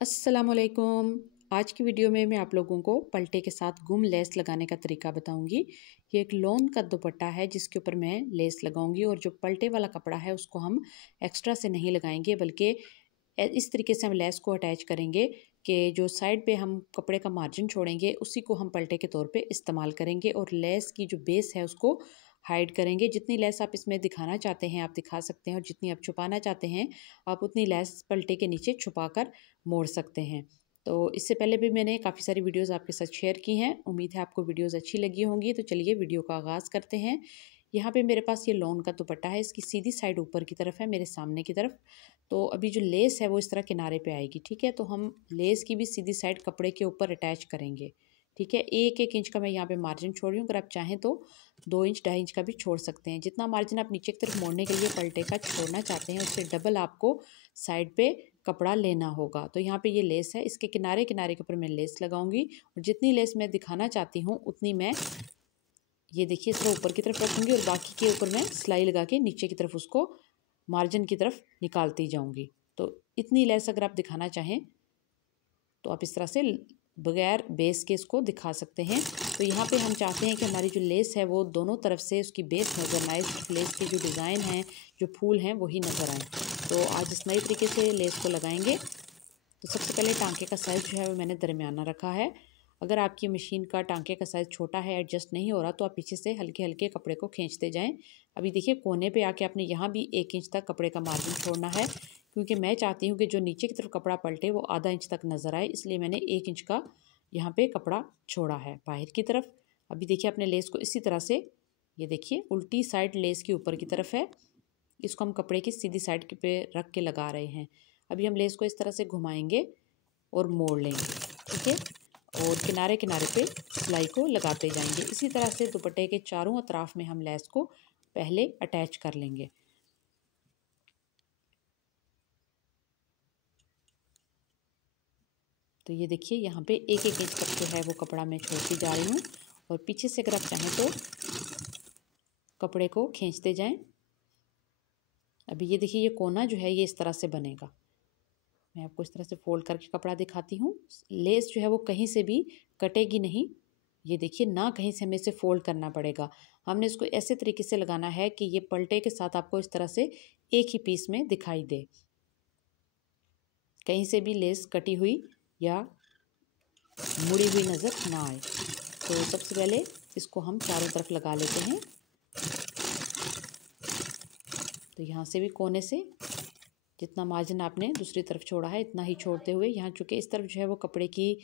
अस्सलामुअलैकुम। आज की वीडियो में मैं आप लोगों को पल्टे के साथ गुम लेस लगाने का तरीका बताऊंगी। ये एक लॉन का दुपट्टा है जिसके ऊपर मैं लेस लगाऊंगी और जो पल्टे वाला कपड़ा है उसको हम एक्स्ट्रा से नहीं लगाएंगे, बल्कि इस तरीके से हम लेस को अटैच करेंगे कि जो साइड पे हम कपड़े का मार्जिन छोड़ेंगे उसी को हम पल्टे के तौर पे इस्तेमाल करेंगे और लेस की जो बेस है उसको हाइड करेंगे। जितनी लेस आप इसमें दिखाना चाहते हैं आप दिखा सकते हैं और जितनी आप छुपाना चाहते हैं आप उतनी लेस पल्टे के नीचे छुपा कर मोड़ सकते हैं। तो इससे पहले भी मैंने काफ़ी सारी वीडियोस आपके साथ शेयर की हैं। उम्मीद है आपको वीडियोस अच्छी लगी होंगी। तो चलिए वीडियो का आगाज़ करते हैं। यहाँ पे मेरे पास ये लॉन का दुपट्टा है, इसकी सीधी साइड ऊपर की तरफ है, मेरे सामने की तरफ। तो अभी जो लेस है वो इस तरह किनारे पे आएगी, ठीक है। तो हम लेस की भी सीधी साइड कपड़े के ऊपर अटैच करेंगे, ठीक है। 1-1 इंच का मैं यहाँ पे मार्जिन छोड़ रही हूँ। अगर आप चाहें तो 2 इंच 2.5 इंच का भी छोड़ सकते हैं। जितना मार्जिन आप नीचे की तरफ मोड़ने के लिए पलटे का छोड़ना चाहते हैं उससे डबल आपको साइड पे कपड़ा लेना होगा। तो यहाँ पे ये लेस है, इसके किनारे किनारे के ऊपर मैं लेस लगाऊंगी और जितनी लेस मैं दिखाना चाहती हूँ उतनी मैं ये देखिए इस तरह ऊपर की तरफ रखूंगी और बाकी के ऊपर मैं सिलाई लगा के नीचे की तरफ उसको मार्जिन की तरफ निकालती जाऊंगी। तो इतनी लेस अगर आप दिखाना चाहें तो आप इस तरह से बगैर बेस के इसको दिखा सकते हैं। तो यहाँ पे हम चाहते हैं कि हमारी जो लेस है वो दोनों तरफ से उसकी बेस नज़र ना आए, उस लेस के जो डिज़ाइन हैं जो फूल हैं वही नज़र आए। तो आज इस नई तरीके से लेस को लगाएंगे। तो सबसे पहले टांके का साइज़ जो है वो मैंने दरमियाना रखा है। अगर आपकी मशीन का टांके का साइज़ छोटा है, एडजस्ट नहीं हो रहा, तो आप पीछे से हल्के हल्के कपड़े को खींचते जाएं। अभी देखिए कोने पे आके आपने यहाँ भी 1 इंच तक कपड़े का मार्जिन छोड़ना है, क्योंकि मैं चाहती हूँ कि जो नीचे की तरफ कपड़ा पलटे वो आधा इंच तक नज़र आए, इसलिए मैंने 1 इंच का यहाँ पे कपड़ा छोड़ा है बाहर की तरफ। अभी देखिए अपने लेस को इसी तरह से, ये देखिए उल्टी साइड लेस की ऊपर की तरफ है, इसको हम कपड़े की सीधी साइड पे रख के लगा रहे हैं। अभी हम लेस को इस तरह से घुमाएंगे और मोड़ लेंगे, ठीक है। और किनारे किनारे पे सिलाई को लगाते जाएंगे। इसी तरह से दुपट्टे के चारों अतराफ में हम लेस को पहले अटैच कर लेंगे। तो ये देखिए यहाँ पे 1-1 इंच तक जो है वो कपड़ा मैं छोड़ती जा रही हूँ और पीछे से अगर आप चाहें तो कपड़े को खींचते जाएं। अभी ये देखिए ये कोना जो है ये इस तरह से बनेगा। मैं आपको इस तरह से फोल्ड करके कपड़ा दिखाती हूँ। लेस जो है वो कहीं से भी कटेगी नहीं। ये देखिए ना कहीं से हमें इसे फोल्ड करना पड़ेगा। हमने इसको ऐसे तरीके से लगाना है कि ये पलटे के साथ आपको इस तरह से एक ही पीस में दिखाई दे, कहीं से भी लेस कटी हुई या मुड़ी हुई नज़र ना आए। तो सबसे पहले इसको हम चारों तरफ लगा लेते हैं। तो यहाँ से भी कोने से जितना मार्जिन आपने दूसरी तरफ छोड़ा है इतना ही छोड़ते हुए, यहाँ चूँकि इस तरफ जो है वो कपड़े की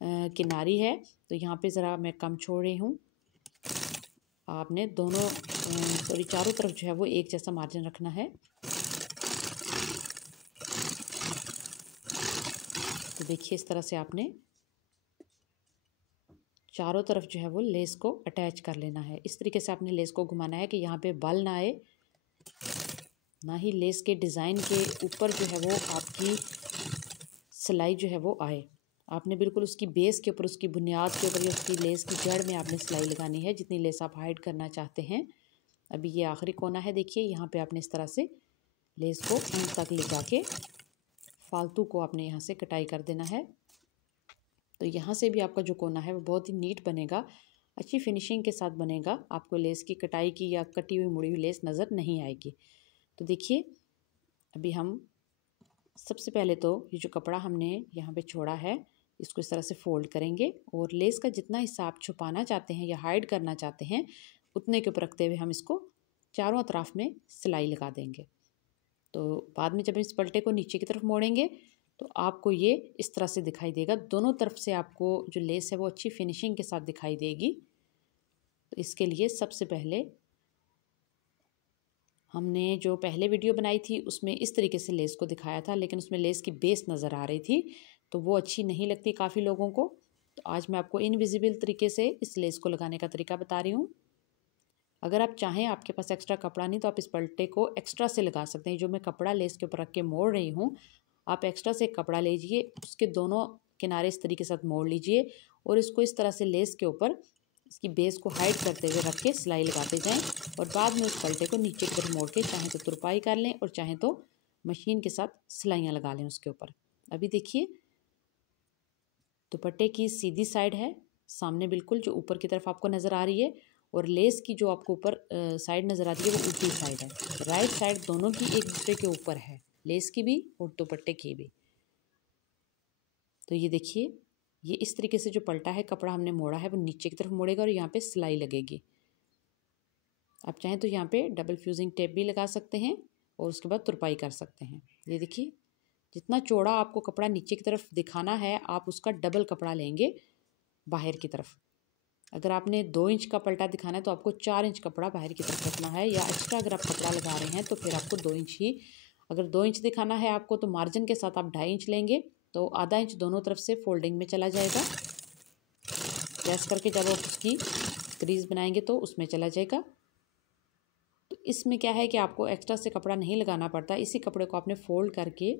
किनारी है तो यहाँ पे ज़रा मैं कम छोड़ रही हूँ। आपने दोनों सॉरी चारों तरफ जो है वो एक जैसा मार्जिन रखना है। तो देखिए इस तरह से आपने चारों तरफ जो है वो लेस को अटैच कर लेना है। इस तरीके से आपने लेस को घुमाना है कि यहाँ पे बल ना आए, ना ही लेस के डिज़ाइन के ऊपर जो है वो आपकी सिलाई जो है वो आए। आपने बिल्कुल उसकी बेस के ऊपर, उसकी बुनियाद के ऊपर या उसकी लेस की जड़ में आपने सिलाई लगानी है जितनी लेस आप हाइड करना चाहते हैं। अभी ये आखिरी कोना है, देखिए यहाँ पे आपने इस तरह से लेस को एंड तक लगा के फालतू को आपने यहाँ से कटाई कर देना है। तो यहाँ से भी आपका जो कोना है वो बहुत ही नीट बनेगा, अच्छी फिनिशिंग के साथ बनेगा। आपको लेस की कटाई की या कटी हुई मुड़ी हुई लेस नज़र नहीं आएगी। तो देखिए अभी हम सबसे पहले तो ये जो कपड़ा हमने यहाँ पे छोड़ा है इसको इस तरह से फोल्ड करेंगे और लेस का जितना हिस्सा आप छुपाना चाहते हैं या हाइड करना चाहते हैं उतने के ऊपर रखते हुए हम इसको चारों अतराफ में सिलाई लगा देंगे। तो बाद में जब इस पलटे को नीचे की तरफ मोड़ेंगे तो आपको ये इस तरह से दिखाई देगा। दोनों तरफ से आपको जो लेस है वो अच्छी फिनिशिंग के साथ दिखाई देगी। तो इसके लिए सबसे पहले हमने जो पहले वीडियो बनाई थी उसमें इस तरीके से लेस को दिखाया था, लेकिन उसमें लेस की बेस नज़र आ रही थी तो वो अच्छी नहीं लगती काफ़ी लोगों को। तो आज मैं आपको इनविजिबल तरीके से इस लेस को लगाने का तरीका बता रही हूँ। अगर आप चाहें, आपके पास एक्स्ट्रा कपड़ा नहीं तो आप इस पलटे को एक्स्ट्रा से लगा सकते हैं। जो मैं कपड़ा लेस के ऊपर रख के मोड़ रही हूँ, आप एक्स्ट्रा से कपड़ा लीजिए, उसके दोनों किनारे इस तरीके से मोड़ लीजिए और इसको इस तरह से लेस के ऊपर इसकी बेस को हाइड करते हुए रख के सिलाई लगाते जाएं और बाद में उस पलटे को नीचे की तरफ मोड़ के चाहे तो तुरपाई कर लें और चाहे तो मशीन के साथ सिलाइयाँ लगा लें उसके ऊपर। अभी देखिए दुपट्टे की सीधी साइड है सामने बिल्कुल, जो ऊपर की तरफ आपको नज़र आ रही है, और लेस की जो आपको ऊपर साइड नज़र आती है वो उल्टी साइड है। राइट साइड दोनों की एक दूसरे के ऊपर है, लेस की भी और दुपट्टे की भी। तो ये देखिए, ये इस तरीके से जो पलटा है कपड़ा हमने मोड़ा है वो नीचे की तरफ मोड़ेगा और यहाँ पे सिलाई लगेगी। आप चाहें तो यहाँ पे डबल फ्यूजिंग टेप भी लगा सकते हैं और उसके बाद तुरपाई कर सकते हैं। ये देखिए, जितना चौड़ा आपको कपड़ा नीचे की तरफ दिखाना है आप उसका डबल कपड़ा लेंगे बाहर की तरफ। अगर आपने 2 इंच का पलटा दिखाना है तो आपको 4 इंच कपड़ा बाहर की तरफ रखना है, या एक्स्ट्रा अगर आप कपड़ा लगा रहे हैं तो फिर आपको 2 इंच ही, अगर 2 इंच दिखाना है आपको तो मार्जिन के साथ आप 2.5 इंच लेंगे, तो आधा इंच दोनों तरफ से फोल्डिंग में चला जाएगा। प्रेस करके जब आप उसकी क्रीज बनाएंगे तो उसमें चला जाएगा। तो इसमें क्या है कि आपको एक्स्ट्रा से कपड़ा नहीं लगाना पड़ता। इसी कपड़े को आपने फोल्ड करके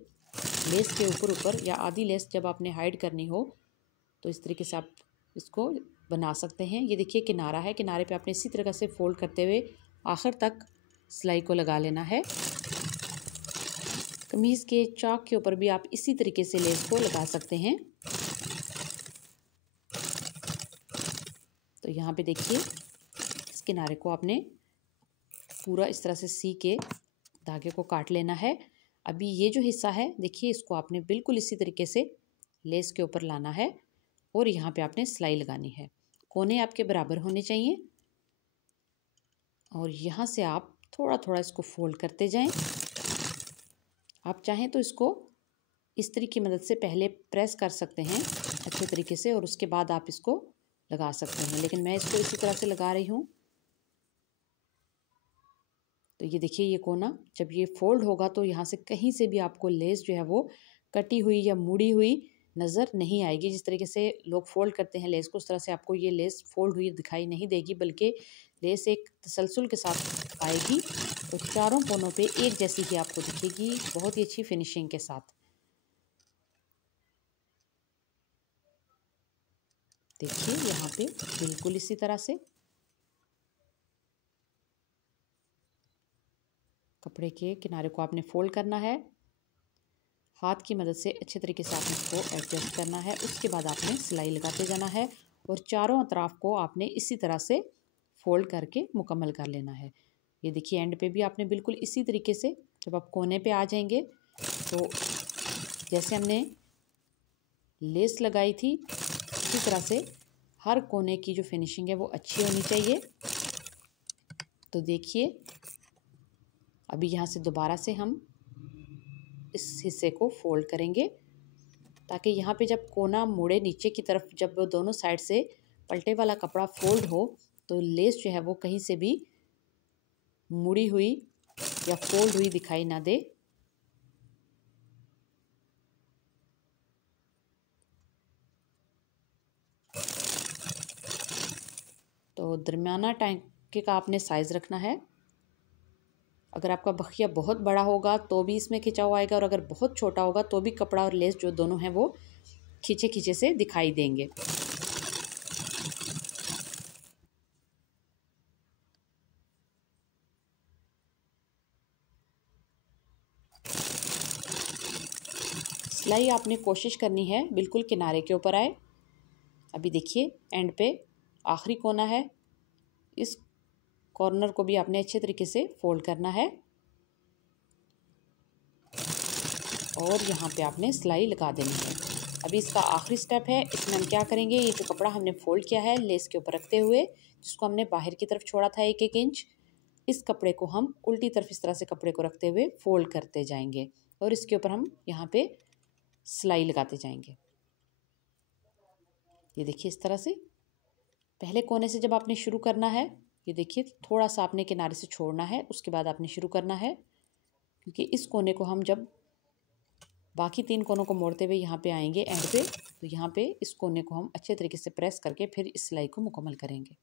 लेस के ऊपर ऊपर या आधी लेस जब आपने हाइड करनी हो तो इस तरीके से आप इसको बना सकते हैं। ये देखिए किनारा है, किनारे पे आपने इसी तरह से फोल्ड करते हुए आखिर तक सिलाई को लगा लेना है। कमीज़ के चौक के ऊपर भी आप इसी तरीके से लेस को लगा सकते हैं। तो यहाँ पे देखिए, इस किनारे को आपने पूरा इस तरह से सी के धागे को काट लेना है। अभी ये जो हिस्सा है देखिए, इसको आपने बिल्कुल इसी तरीके से लेस के ऊपर लाना है और यहाँ पे आपने सिलाई लगानी है। कोने आपके बराबर होने चाहिए और यहाँ से आप थोड़ा थोड़ा इसको फोल्ड करते जाएं। आप चाहें तो इसको इस्त्री की मदद से पहले प्रेस कर सकते हैं अच्छे तरीके से और उसके बाद आप इसको लगा सकते हैं, लेकिन मैं इसको इसी तरह से लगा रही हूँ। तो ये देखिए, ये कोना जब ये फोल्ड होगा तो यहाँ से कहीं से भी आपको लेस जो है वो कटी हुई या मुड़ी हुई नज़र नहीं आएगी। जिस तरीके से लोग फोल्ड करते हैं लेस को, उस तरह से आपको ये लेस फोल्ड हुई दिखाई नहीं देगी, बल्कि लेस एक तसलसल के साथ आएगी और चारों कोनों पे एक जैसी ही आपको दिखेगी, बहुत ही अच्छी फिनिशिंग के साथ। देखिए यहाँ पे बिल्कुल इसी तरह से कपड़े के किनारे को आपने फोल्ड करना है, हाथ की मदद से अच्छे तरीके से आपने इसको एडजस्ट करना है। उसके बाद आपने सिलाई लगाते जाना है और चारों अतराफ को आपने इसी तरह से फोल्ड करके मुकम्मल कर लेना है। ये देखिए, एंड पे भी आपने बिल्कुल इसी तरीके से, जब आप कोने पे आ जाएंगे तो जैसे हमने लेस लगाई थी इसी तरह से हर कोने की जो फिनिशिंग है वो अच्छी होनी चाहिए। तो देखिए, अभी यहाँ से दोबारा से हम इस हिस्से को फोल्ड करेंगे ताकि यहाँ पे जब कोना मुड़े नीचे की तरफ, जब दोनों साइड से पलटे वाला कपड़ा फोल्ड हो तो लेस जो है वो कहीं से भी मुड़ी हुई या फोल्ड हुई दिखाई ना दे। तो दरमियाना टांके का आपने साइज़ रखना है। अगर आपका बखिया बहुत बड़ा होगा तो भी इसमें खिंचाव आएगा, और अगर बहुत छोटा होगा तो भी कपड़ा और लेस जो दोनों हैं वो खींचे खींचे से दिखाई देंगे। सिलाई आपने कोशिश करनी है बिल्कुल किनारे के ऊपर आए। अभी देखिए, एंड पे आखिरी कोना है, इस कॉर्नर को भी आपने अच्छे तरीके से फोल्ड करना है और यहाँ पे आपने सिलाई लगा देनी है। अभी इसका आखिरी स्टेप है, इसमें हम क्या करेंगे, ये जो कपड़ा हमने फोल्ड किया है लेस के ऊपर रखते हुए, जिसको हमने बाहर की तरफ छोड़ा था 1-1 इंच, इस कपड़े को हम उल्टी तरफ इस तरह से कपड़े को रखते हुए फोल्ड करते जाएंगे और इसके ऊपर हम यहाँ पे सिलाई लगाते जाएंगे। ये देखिए, इस तरह से पहले कोने से जब आपने शुरू करना है, ये देखिए थोड़ा सा आपने किनारे से छोड़ना है, उसके बाद आपने शुरू करना है, क्योंकि इस कोने को हम जब बाकी 3 कोनों को मोड़ते हुए यहाँ पे आएंगे एंड पे, तो यहाँ पे इस कोने को हम अच्छे तरीके से प्रेस करके फिर इस सिलाई को मुकम्मल करेंगे।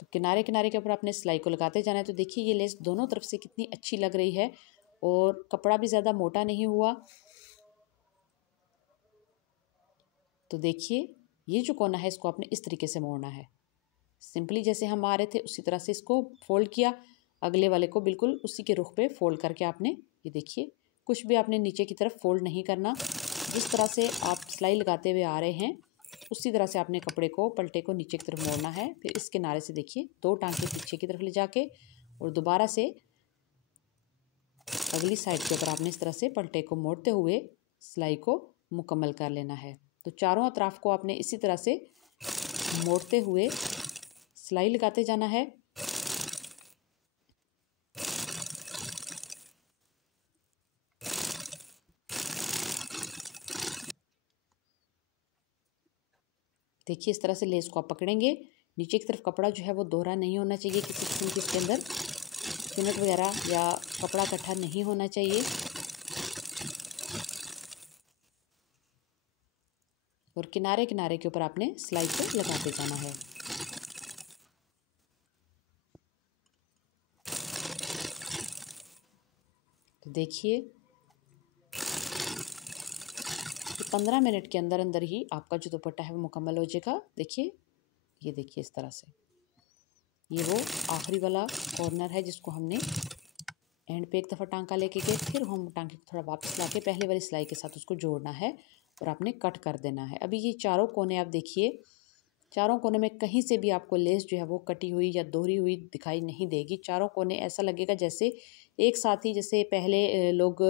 तो किनारे किनारे के ऊपर आपने सिलाई को लगाते जाना है। तो देखिए, ये लेस दोनों तरफ से कितनी अच्छी लग रही है और कपड़ा भी ज़्यादा मोटा नहीं हुआ। तो देखिए, ये जो कोना है इसको आपने इस तरीके से मोड़ना है, सिंपली जैसे हम आ रहे थे उसी तरह से इसको फोल्ड किया, अगले वाले को बिल्कुल उसी के रुख पे फोल्ड करके आपने, ये देखिए, कुछ भी आपने नीचे की तरफ फोल्ड नहीं करना। जिस तरह से आप सिलाई लगाते हुए आ रहे हैं उसी तरह से आपने कपड़े को, पलटे को नीचे की तरफ मोड़ना है। फिर इस किनारे से देखिए 2 टांके पीछे की तरफ ले जाके और दोबारा से अगली साइड के ऊपर आपने इस तरह से पलटे को मोड़ते हुए सिलाई को मुकम्मल कर लेना है। तो चारों अतराफ को आपने इसी तरह से मोड़ते हुए सिलाई लगाते जाना है। देखिए इस तरह से लेस को आप पकड़ेंगे। नीचे की तरफ कपड़ा जो है वो दोहरा नहीं होना चाहिए, किसी किस्म की इसके अंदर पिनट वगैरह या कपड़ा इकट्ठा नहीं होना चाहिए। और किनारे किनारे के ऊपर आपने सिलाई को लगाते जाना है। तो देखिए 15 मिनट के अंदर अंदर ही आपका जो दुपट्टा है वो मुकम्मल हो जाएगा। देखिए, ये देखिए इस तरह से, ये वो आखिरी वाला कॉर्नर है जिसको हमने एंड पे एक दफ़ा टांका लेके गए, फिर हम टांके को थोड़ा वापस लाके पहले वाली सिलाई के साथ उसको जोड़ना है और आपने कट कर देना है। अभी ये चारों कोने आप देखिए, चारों कोने में कहीं से भी आपको लेस जो है वो कटी हुई या दोहरी हुई दिखाई नहीं देगी। चारों कोने ऐसा लगेगा जैसे एक साथ ही, जैसे पहले लोग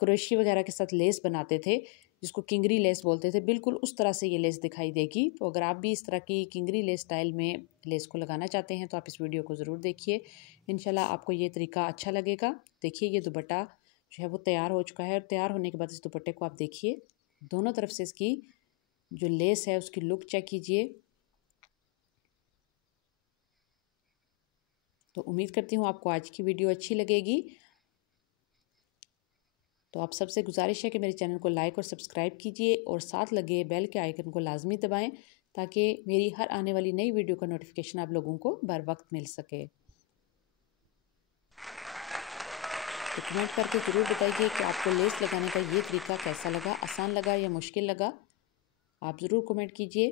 क्रोशिया वगैरह के साथ लेस बनाते थे जिसको किंगरी लेस बोलते थे, बिल्कुल उस तरह से ये लेस दिखाई देगी। तो अगर आप भी इस तरह की किंगरी लेस स्टाइल में लेस को लगाना चाहते हैं तो आप इस वीडियो को ज़रूर देखिए, इंशाल्लाह आपको ये तरीका अच्छा लगेगा। देखिए ये दुपट्टा जो है वो तैयार हो चुका है और तैयार होने के बाद इस दुपट्टे को आप देखिए, दोनों तरफ से इसकी जो लेस है उसकी लुक चेक कीजिए। तो उम्मीद करती हूँ आपको आज की वीडियो अच्छी लगेगी। तो आप सबसे गुजारिश है कि मेरे चैनल को लाइक और सब्सक्राइब कीजिए और साथ लगे बेल के आइकन को लाजमी दबाएं ताकि मेरी हर आने वाली नई वीडियो का नोटिफिकेशन आप लोगों को बर वक्त मिल सके। तो कमेंट करके ज़रूर बताइए कि आपको लेस लगाने का ये तरीका कैसा लगा, आसान लगा या मुश्किल लगा। आप ज़रूर कमेंट कीजिए।